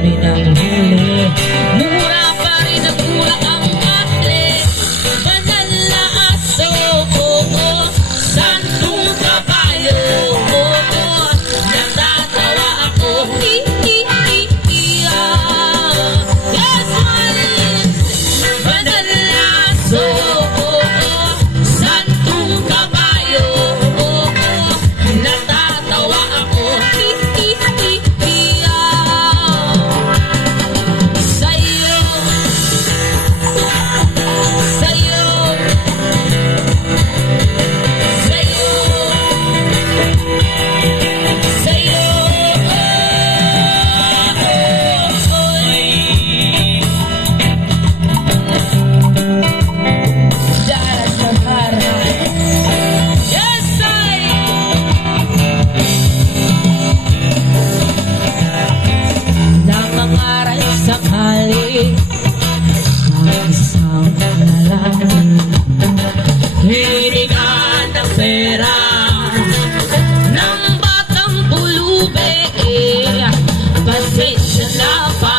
kami ng huli. Mura pa rin at kulang ang ate. Banal na aso, santong kabayo, natatawa ako. Yes, banal na aso, santong kabayo, natatawa ako. Sakali ang isang lalaki hiningan ng pera ng batang pulube. Pasensya na pa